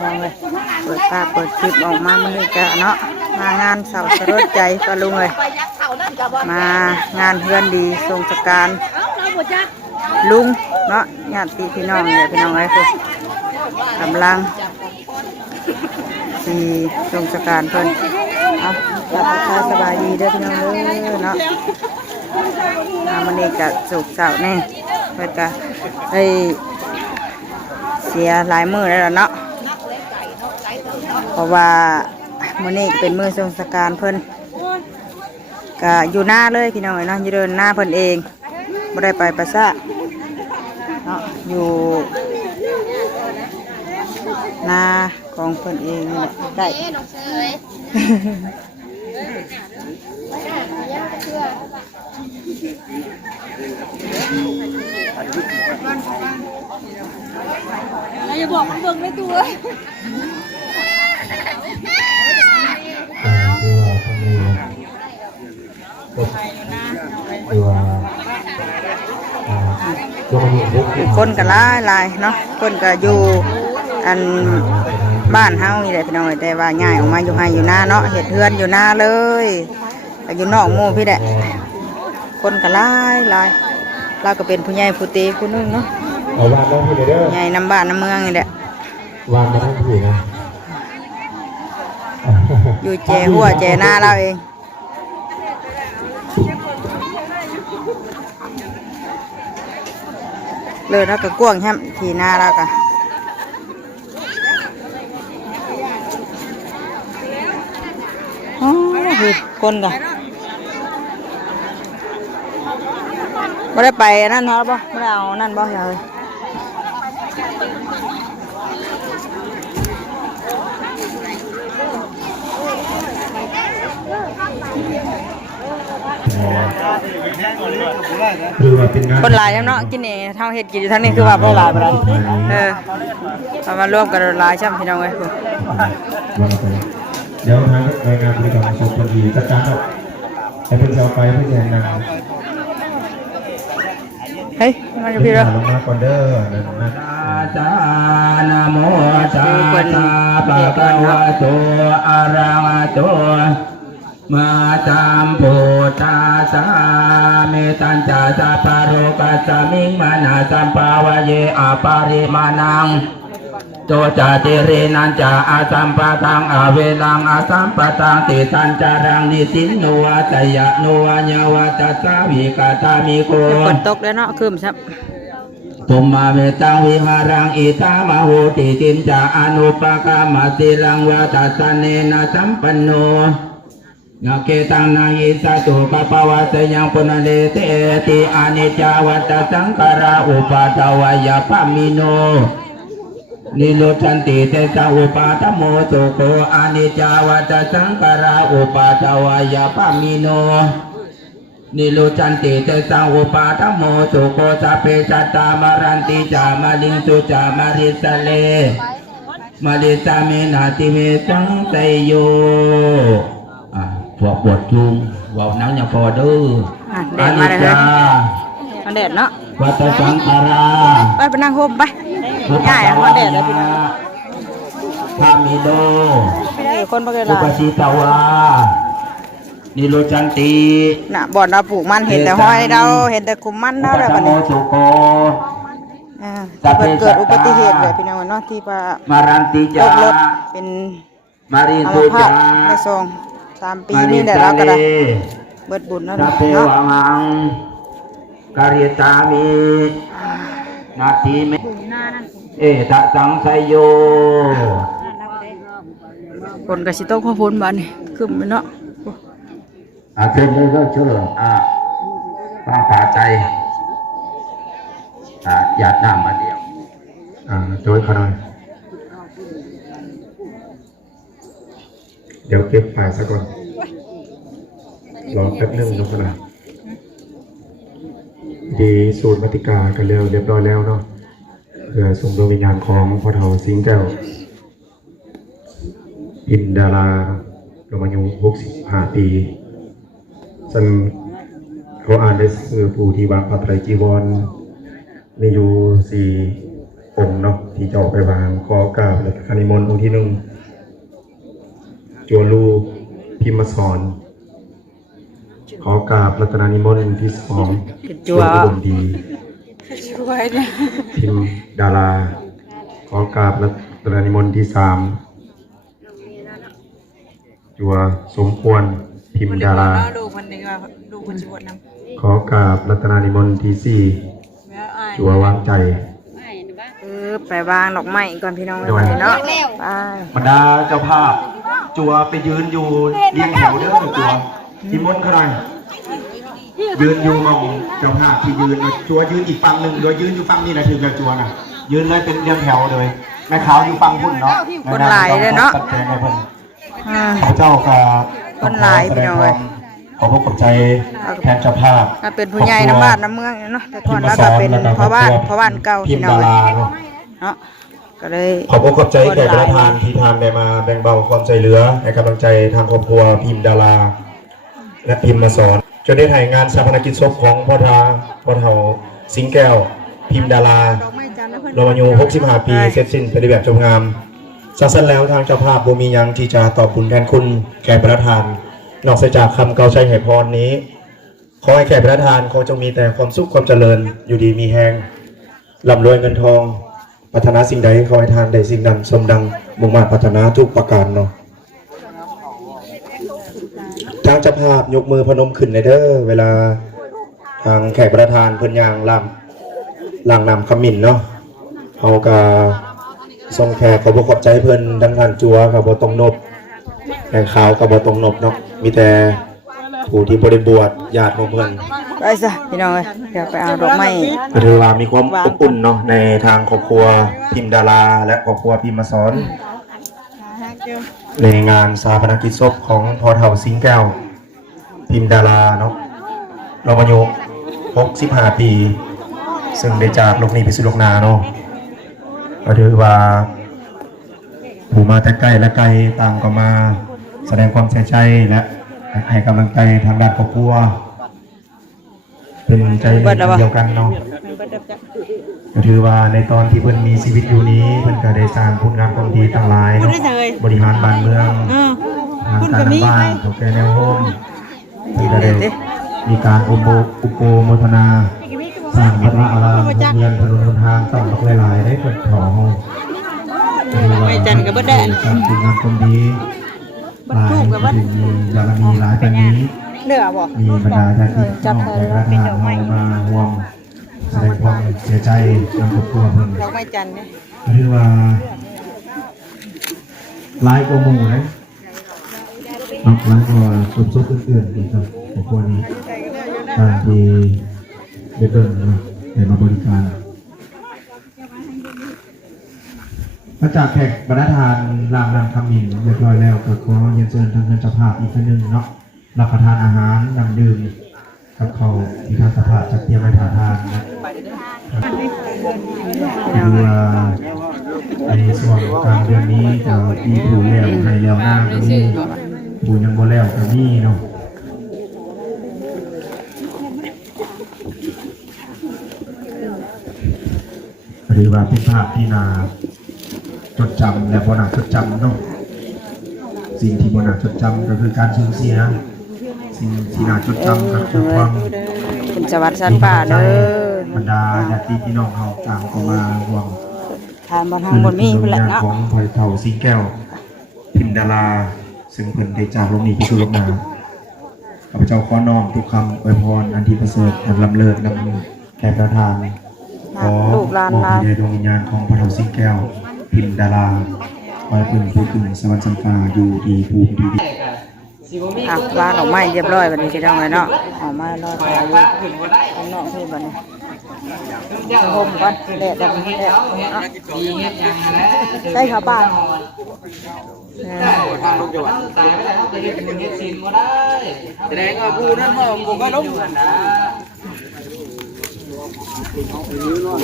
ลองเลยเปิดปากเปิดคลิปออกมามันนี่จะเนาะมางานเสาสลดใจก็ลุงเลยมางานเพื่อนดีทรงสการลุงเนาะญาติพี่น้องเนี่ยพี่น้องไอ้พวกกำลังที่ทรงสการเพิ่นเอาหลับตาสบายดีเด้อพี่น้องเด้อเนาะมันนี่จะสุกเสาแน่เพิ่นก็ได้เสียหลายมือแล้วเนาะเพราะว่ามื้อนี้เป็นมื้อทรงสการเพิ่นก็อยู่หน้าเลยพี่น้องเนาะอยู่เดินหน้าเพิ่นเองบ่ได้ไปประสาทเนาะอยู่หน้าของเพิ่นเองนี่แหละได้อย่าบอกมันเบิ่งได้ตัวคนก็หลายเนาะคนก็อยู่อันบ้านเฮานี่แหละพี่น้องแต่ว่าง่ายออกมาอยู่ให้อยู่หน้าเนาะเฮ็ดเฮือนอยู่หน้าเลยก็อยู่นอกหมู่พี่แหละคนก็หลายเราก็เป็นผู้ใหญ่ผู้ตีผู้นึงเนาะเอาวานน้องพี่เลยเด้อใหญ่นำบ้านนำเมืองนี่แหละวานมาทั้งพี่นะอยู่แจหัวแจหน้าเราเองเลยแล้วก็กว้างแฮมทีหน้าเราก็คนก็ไม่ได้ไปนั่นเนาะบ่ไม่ได้เอานั่นบ่เลยคนหลายเนาะกินเองเท่าเห็ดกินอยู่ทั้งนี้คือว่าบ่หลายบ่ได้ประมาณรวมกันหลายช่ำพี่น้องเอ้ยเดี๋ยวทางรายงานบริการส่งคนดีจัดการครับให้เป็นเจ้าไปเพื่อแทนนางเฮ้ยมาดูพี่เราลงมาก่อนเด้อนะจานะโมตัสสะภะคะวะโตอะระหะโตมาตัมพุทธัสสะเมตัญจาสัพพะโรกัสสมิงมานาสัมภาวะเยอปาริมานังโตจาติเรนันจาอาสัมปะทังอเวลังอาสัมปะทังติสัญจารังนิสินโนวะจยะโนวะญาวะตัสสะวิกาตามิโกฝนตกแล้วเนาะคืมครับตุมมาเมตังวิหารังอิตามโหติติมจาอนุปกามาสิรังวะตัสสะเนนะสัมปันโนนาเกตังนายิสัตุปปวัสยังปุณเลเตติอานิจจวัตสังขาราอุปาทวายาปามิโนนิโรชันติเตสัอุปาทโมสุโคอานิจจวัตสังขาราอุปาทวายาปามิโนนิโรชันติเตสัอุปาทโมสุโคสัพเพสัตตามารันติจามาลิงสุจามาริสเลมาริสาเมนาติเมสังไตโยพวกบทลุงว่าวนังอย่าพอดื้ออานิจจามันแดดเนาะวัตสังขาราไปนั่งโฮมไปง่ายมันแดดเลยพี่น้องพามิโดคนปกติอุปชิตาวานิโรจันติน่ะบ่อนเราปลูกมันเห็นแต่ห้อยเราเห็นแต่คุมมันเราแล้วกันสุโกที่เกิดอุบัติเหตุเลยพี่น้องเนาะที่ว่ามารันติจาเป็นมารินตุจาในซอง3 ปีนี่แต่เราก็ได้เบิดบุญแล้วเนาะการยตามีนาทีเมเอตสังไสโยคนกสิโต้ข้าวโพดบ้านนี่ขึ้นไปเนาะเชิญเลยก็เชิญต้องผ่าใจหยาดน้ำมาเดียวโดยขน่อยเดี๋ยวเก็บไปซะก่อนรอแป๊บนึงนะขนาดดีสูตรมติกากันเรียบร้อยแล้วเนาะเพื่อส่งดวงวิญญาณของพ่อเฒ่าสิงห์แก้วอินดาราเราอายุ65 ปีฉันเขาอ่านได้สื่อผู้ที่วางพระไตรจีวรมีอยู่ องค์เนาะที่จะออกไปวางขอกราบและคานิมนต์องค์ที่หนึ่งจัวลูพิมพ์สอนขอกราบรัตนานิมนต์องค์ที่สองจัวอุดมดีพิมพ์ดาราขอกราบรัตนานิมนต์ที่สามจัวสมควรพิมพ์ดาราขอกราบรัตนานิมนต์ที่สี่จัววางใจไปวางดอกไม้ก่อนพี่น้องเลยเนาะไปบรรดาเจ้าภาพจัวไปยืนอยู่เรียงแถวเด้อจัวนิมนต์ใครยืนอยู่มองเจ้าภาพที่ยืนจัวยืนอีกฝั่งหนึ่งโดยยืนอยู่ฝั่งนี้นะถึงจะจัวนะยืนเลยเป็นเรียงแถวเลยแม่ขาวอยู่ฝั่งพุ่นเนาะคนหลายเลยเนาะพระเจ้ากับ คนหลายพี่น้องเลยขอขอบใจแทนเจ้าภาพเป็นผู้ใหญ่น้ำบ้านน้ำเมืองเนาะแต่ก่อนเราก็เป็นพ่อบ้านเก่าพี่น้องเลยเนาะก็เลยขอบใจแขกประธานที่ทานได้มาแบ่งเบาความใจเหลือให้กำลังใจทางครอบครัวพิมพ์ดาราและพิมพ์มาสอนจนได้ถ่ายงานชาปนกิจศพของพ่อเฒ่าสิงแก้วพิมพ์ดาราโรมายู65 ปีเสร็จสิ้นเป็นแบบจงงามสั้นแล้วทางเจ้าภาพบ่มียังที่จะตอบบุญแทนคุณแขกประธานนอกจากคำเกาใจให้พรนี้ขอให้แขกประธานเขาจงมีแต่ความสุขความเจริญอยู่ดีมีแหงร่ำรวยเงินทองพัฒนาสิ่งใดขอให้ทานได้สิ่งนั้นสมดังมุ่งมั่นพัฒนาทุกประการเนาะทางเจ้าภาพยกมือพนมขึ้นในเด้อเวลาทางแขกประธานเพิ่นยางล่างนำขมิ้นเนาะเอากาทรงแขกขอบใจเพิ่นดังท่านจัวกับบตรงนบแขกขาวกับบตรงนบเนาะมีแต่ผู้ที่บริบวชญาติของเพิ่นไปซะพี่น้องเลยเดี๋ยวไปเอาดอกไม้ถือว่ามีความอบอุ่นเนาะในทางครอบครัวพิมพ์ดาราและครอบครัวพิมพ์มาสอนในงานชาปนกิจศพของพ่อเฒ่าสิงแก้วพิมพ์ดาราเนาะเราอายุ65 ปีซึ่งได้จากโลกนี้ไปสู่โลกหน้าเนาะก็ถือว่าผู้มาแต่ใกล้และไกลต่างก็มาแสดงความเสียใจและให้กำลังใจทางด้านครอบครัวเป็นใจเดียวกันเนาะก็ถือว่าในตอนที่เพิ่นมีชีวิตอยู่นี้เพิ่นก็ได้สร้างผลงานความดีต่างหลายเนาะบริหารบ้านเมืองทางการบ้านของแกแนวโฮมที่ได้มีการอุปโมทนาสร้างวัดวาอารามโรงเรียนถนนหนทางต้องหลายๆได้เปิดถอไม่จันกับบ่ได้การทำงานความดีหลายถึงมีบารมีหลายปานนี้มีบรรดาญาติพี่น้องแขกประธานมาห่วงแสดงความเสียใจกับครอบครัวเพิ่นดอกไม้จันทร์เนี่ยถือว่าหลายกว่าหมู่นะแล้วก็สุดอื่นๆอีกครับครอบครัวนี้การที่ได้เดินได้มาบริการหลังจากแขกบรรดาทานรามนำคำมินเรียบร้อยแล้วก็ขอเรียนเชิญทางเจ้าภาพอีกครั้งหนึ่งเนาะรับประทานอาหารน้ำดื่มกับเขาที่ทางสภาจะเตรียมไว้ทานนะคือว่าในส่วนกลางเดือนนี้จะมีผู้แล้วให้แล้วหน้าก็มีผู้ยังบ่แล้วก็มีเนาะหรือว่าเป็นภาพที่นาจดจำและบนาจดจำเนาะสิ่งที่บนาจดจำก็คือการสูญเสียสิ่งที่นาจดจำกับความเป็นจังหวัดสันป่าเด้อบรรดาญาติพี่น้องเราต่างก็มาห่วงทานบนห้องบนนี้เป็นแหละเนาะของพ่อเฒ่าสิงแก้วพิมพ์ดาราซึ่งเพิ่นได้จากโลกนี้ไปสู่โลกหน้าข้าพเจ้าขอน้อมทุกคำอวยพรอันที่ประเสริฐอันล้ำเลิศนำแขกประธานขอมอบให้ดวงวิญญาณของพระเฒ่าสิงแก้วพิมพ์ดาราคอยเป็นผู้ขึ้นสวรรค์สังกาอยู่ดีภูมิดีวางดอกไม้เรียบร้อยวันนี้จะทำไงเนาะออกมาลอยไปข้างนอกที่บ้านนี้โฮมก่อนแดดแบบนี้แดดใช่ค่ะป้าทางลูกจังหวัดตายไปแล้วจะได้เป็นเฮ็ดซินก็ได้แสดงว่าผู้นั้นผมก็ล้ม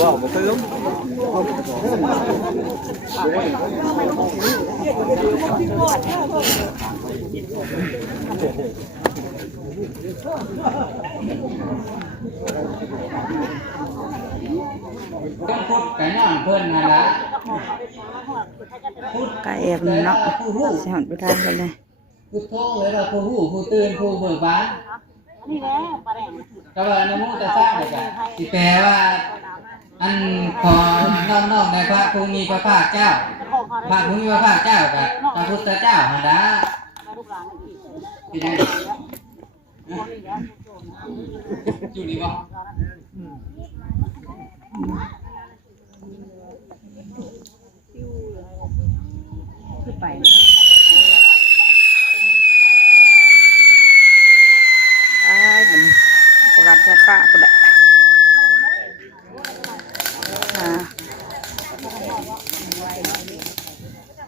ว้าวบ่เคยล้ม ต้องพูดกันย้อนเพิ่นนั่นล่ะ กายเอบเนาะสิหอนไปทางกันเลย พูดโทษเลยเราผู้หูผู้ตื่นผู้เบิกบาน นี่แหละปลาแดง ก็ว่านะโมตัสสะเลยจ้ะสิแปลว่าอันขอน้อมในพระภูมิพระภาคเจ้าพระภูมิพระภาคเจ้ากับพระพุทธเจ้าหั่นล่ะที่ได้อยู่นี่บ่ คือไปอ้ายมันสวัสดีป้าปุ๊ดละ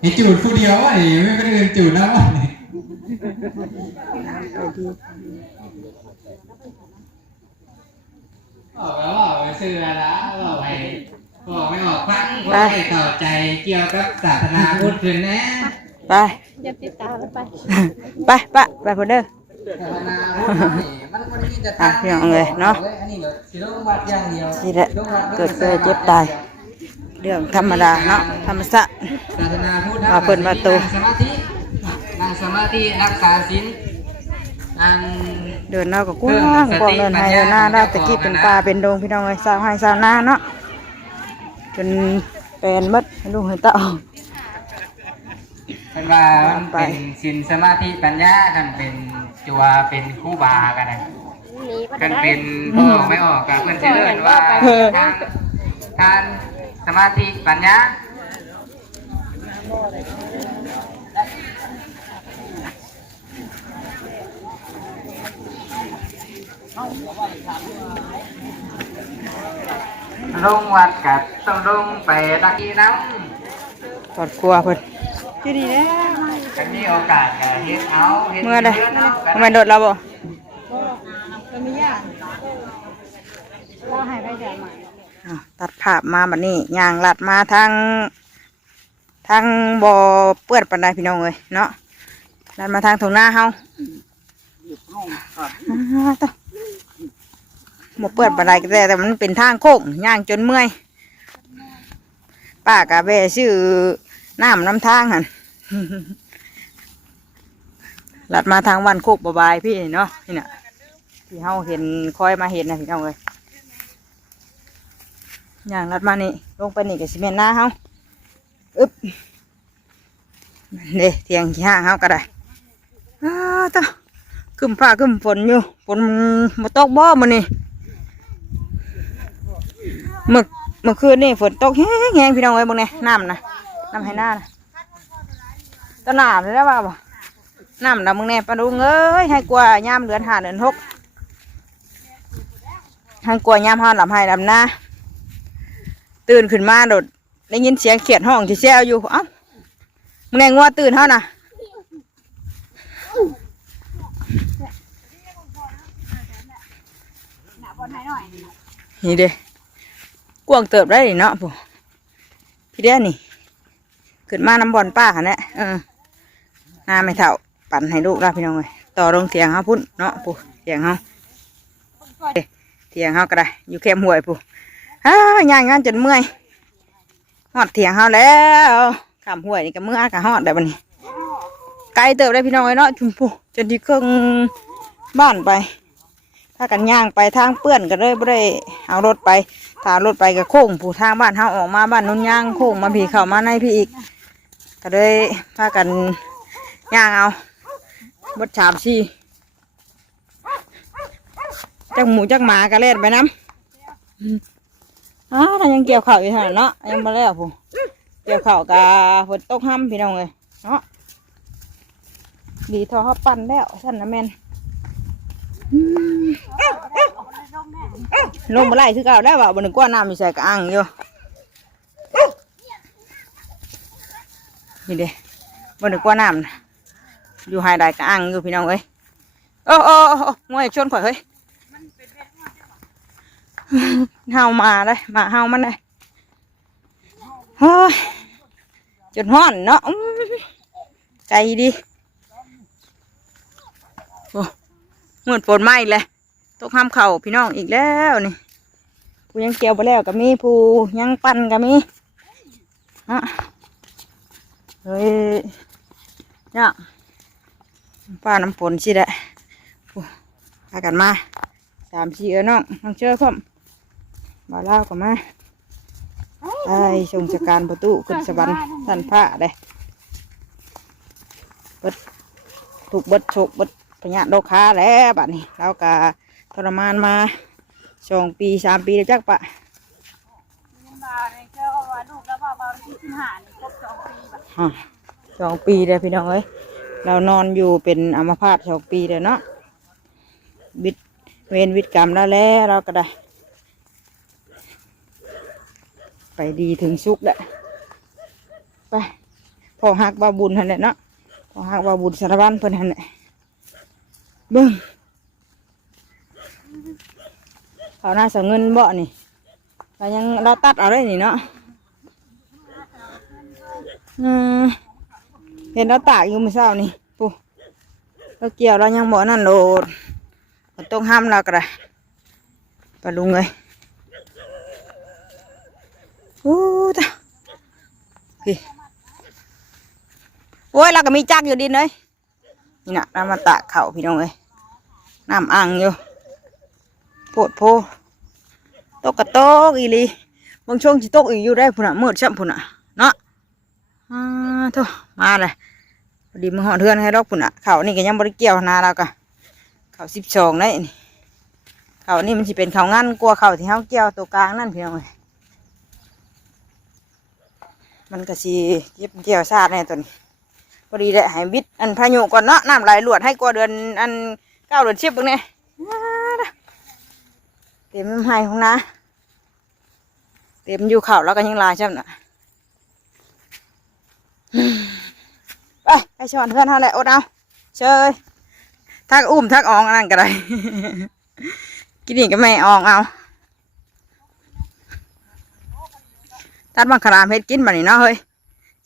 นี่จูดผู้เดียวอ่ะนี่ไม่เป็นอื่นจูดนะวะนี่ ไปดี บอกแล้วว่าไปซื้ออะไรบอกให้บอกไม่ออกฟังบอกให้เข้าใจเกี่ยวกับศาสนาพุทธขึ้นนะ ไป อย่าติดตามไป ไปไปพอเด้อ ศาสนาพุทธนี่มันมีแต่ทาง พี่น้องเลยเนาะ อันนี้แบบสิลงวัดอย่างเดียว นี่แหละเกิดเจ็บตายเรื่องธรรมดาเนาะธรรมชาติ ศาสนาพุทธ ว่าเพิ่นว่าตู นั่งสมาธิรักษาศีลอัน เดินเนาะก็กว้างกว้างเดินให้เดินหน้าได้ตะกี้เป็นป่าเป็นดงพี่น้องเลยสาวให้สาวนาเนาะจนเป็นมัดให้ลูกให้เต้า เป็นว่ามันเป็นศีลสมาธิปัญญากันเป็นจัวเป็นครูบากันนะกันเป็นพ่อไม่ออกกันเพื่อนจะเลื่อนว่าทางสมาธิปัญญาลงวัดกับต้องลงไปตักกี้น้ำ ปอดกลัวเพิ่น ที่นี่แหละ กันมีโอกาสกับเฮ็ดเอาเฮ็ด เมื่อใด เนาะ ทำไมโดดเราบ่ เราไม่ยากเราหายไปเดี๋ยวมา ตัดภาพมาบัดนี้ย่างลัดมาทางบ่อเปื้อนปานใดพี่น้องเอ้ยเนาะลัดมาทางทุ่งนาเฮาต่อบ่เปื้อนปานใดก็แต่มันเป็นทางโค้งย่างจนเมื่อยป้ากะแว่ชื่อน้ำทางหั่น ลัดมาทางวันโคกบายพี่เนาะนี่น่ะที่เฮาเห็นคอยมาเห็นนะพี่น้องเอ้ยอย่างลัดมานี่ลงไปนี่กับซีเมนต์หน้าเฮาอึ๊บเด้เตียงขี้ห้างเฮาก็ได้ต่อขึ้นฟ้าขึ้นฝนอยู่ฝนมาตกบ่มื้อนี้เมื่อคืนนี่ฝนตกแห้งๆพี่น้องเอ้ยบ่เนี่ยน้ำให้หน้านะตะหนามเลยได้ป่าวบ่น้ำดำมึงแน่ปลาดุงเอ้ยให้กลัวยามเดือน5เดือน6ให้กลัวยามห้าลำให้ลำหน้าตื่นขึ้นมาโดดได้ยินเสียงเขียดห้องที่แซวอยู่เอ้ามึงแน่งัวตื่นเท่าน่ะนี่เด้กวางเติบได้ดิเนาะผู้พี่เด้นี่ขึ้นมาน้ำบอลป้าค่ะเนี่ยน้าไม่เท่าปั่นให้ลูกแล้วพี่น้องเลยต่อลงเถียงเขาพุ่นเนาะผู้เถียงเขาเถียงเขาก็ได้อยู่แคมห่วยผู้ย่างงานจนเมื่อยหอดเถียงเขาแล้วขามห่วยนี่ก็เมื่อยกับหอดได้บัดนี้ไกลเติบได้พี่น้องเลยเนาะจุ่มผู้จนที่เครื่องบ้านไปถ้ากันย่างไปทางเปื้อนก็เลยไม่ได้เอารถไปถ้ารถไปก็โค้งผู้ทางบ้านเขาออกมาบ้านนุ่นย่างโค้งมาผีเข้ามาในพี่อีกก็เลยพากันย่างเอาบด3-4จักหมูจักหมากระเล่นไปน้ำถ้ายังเกี่ยวข้าวอยู่เท่านั้นเนาะยังมาแล้วผู้เกี่ยวข้าวกะฝนตกห้ำพี่น้องเลยเนาะดีทอเขาปั่นแล้วสั่นนะแม่นลงมาไล่คือเก่าได้บ่บนหนึ่งก้อนน้ำมีใส่กระอังอยู่นี่เด้บนหนึ่งก้อนน้ำนะอยู่หายได้กระอังอยู่พี่น้องเอ้ยโอ้งวยชนข่อยเฮ้ยเฮามาเลยมาเฮามันเลยโอ้ยจนห้อนเนาะใจดีโอ้เหมือนฝนไหม้เลยตกห้ามเข่าพี่น้องอีกแล้วนี่ ผู้ยังเกี่ยวไปแล้วก็มีผู้ยังปั่นก็มีฮะเฮ้ยเนี่ยป้าน้ำฝนสิแหละพากันมา3-4น้องเชื่อพ่อมบ่าวเล่าก็มาไอ้ชงจากการประตูขึ้นสวรรค์ท่านพระได้เบิดถูกเบิดโฉกเบิดพญาโลคาแล้วบัดนี้เราก็ทรมานมา2 ปี 3 ปีแล้วจักปะ2 ปีเลยพี่น้องเอ้ยเรานอนอยู่เป็นอัมพาต2 ปีเลยเนาะวิทเวรวิทกรรมแล้วเราก็ได้ไปดีถึงสุขแหละไปพอหักบาบุญหันแหละเนาะพอหักบาบุญสารวัตรเพิ่นหันแหละเบิ้งเขาหน้าเสเงินบ่นี่เรายังเราตัดเอาได้นี่เนาะเห็นเราตากอยู่เมื่อเช้านี่ปุ๊เราเกี่ยวเรายังบ่นั่นโดดต้องห้ามเราก็ได้ปลุงเลยโอ้ตาโอ้ยเราก็มีจักอยู่ดินเลยนี่นะเรามาตากเข่าพี่น้องเลยน้ำอ่างอยู่โพดโพตกกระโตกอีลีบางช่วงจิตกอีกอยู่ได้พุ่นอ่ะมืดช่ำพุ่นอ่ะเนาะโธ่มาเลยพอดีมือห่อเทือนให้ดอกพุ่นอ่ะเข่านี่ก็ยังบริเกี่ยวนาเราก็เข่า12ได้นี่เข่านี่มันจะเป็นเข่างั้นกลัวเข่าที่เขาเกี่ยวตัวกลางนั่นพี่น้องเลยมันก็สิเย็บเกี่ยวซาดในตัวนี้พอดีเลยหายบิดอันพายุก่อนเนาะน้ำไหลหลวดให้กว่าเดือนอัน9 เดือน10บึงเนี่ยเต็มให้ของน้าเต็มอยู่เข่าแล้วก็ยังลายใช่ไหมไปช้อนเพื่อนเท่าไรอดเอาเชยทักอุ้มทักอองนั่นก็ได้กินนี่ก็ไม่อองเอาตัดมะขามเพชรกินแบบนี้เนาะเฮ้ย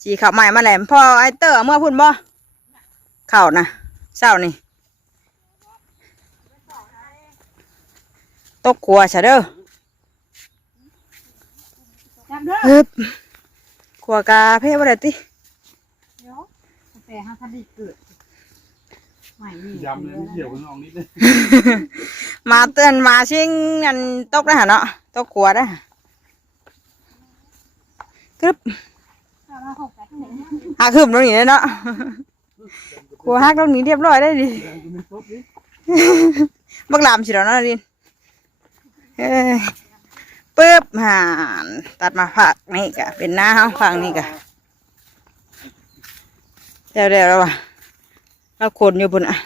สีขาวใหม่มาแหลมพ่อไอเตอร์เมื่อพุ่นบ่เข่านะเศร้านี่ตกขัวใช่เด้อฮึบขัวกาเพ่บ่ได้ติแต่ห้าพันดีเกิดยำเลยเกี่ยวกับน้องนิดเลยมาเตือนมาชิงอันตกได้หะเนาะตกขัวได้กรึบหักขึ้นตรงนี้เลยเนาะขัวหักตรงนี้เรียบร้อยได้ดิบักลามสิแล้วเนาะดินปึ๊บห่านตัดมาผักนี่กะเป็นหน้าห้องฟังนี่กะเดี๋ยวว่ะเราคนอยู่บนอ่ะ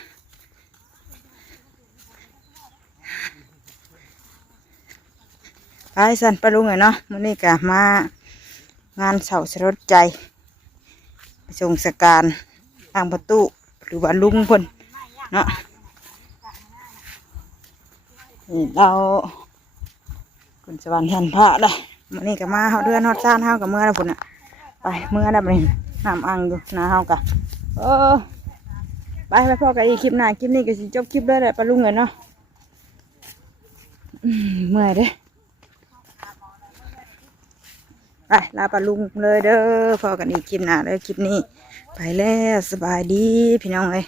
ไปสั่นไปลุงหน่อยเนาะมันนี่กะมางานเสาสลดใจส่งสการทางประตูหรือว่าลุงคนเนาะนี่เราคุณสวรรค์ท่านพระได้มันนี่กะมาเฮาเดือนฮอดซ่านเฮากับเมื่อแล้วพุ่นอ่ะไปเมื่อได้บ่นี่น้ำอ่างอยู่นาเฮากะไปพ่อกับอีคลิปหน้าคลิปนี้ก็สิจบคลิปเลยแหละปลาลุงเนาะเมื่อยเด้ไปลาปลาลุงเลยเด้อพ่อกันอีกคลิปหน้าเลยคลิปนี้ไปแล้วสบายดีพี่น้องเอ้ย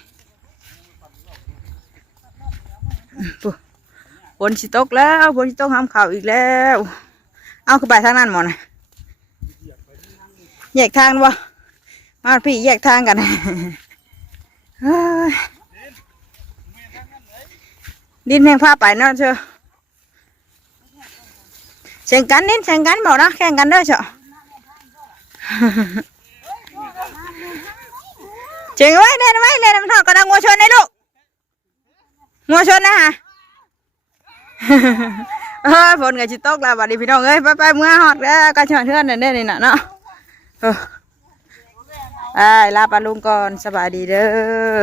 ฝนสิตกแล้วฝนสิตกห้ามข่าวอีกแล้วเอาขึ้นไปทางนั้นหมดนะแยกทางวะมาพี่แยกทางกันดินแห่งผ้าไปเนาะเชียวแข่งกันดินแข่งกันบอกนะแข่งกันเด้อเชียวเจ๋งไว้เล่นมันทอดกระดังงัวชนได้ลูกงัวชนนะฮะฝนกับจิตตกแล้วบัดนี้พี่น้องเอ้ยไปเมื่อฮอดแล้วก็ชวนเพื่อนนั่นนี่น่ะเนาะลาปลาลุงก่อนสบายดีเด้อ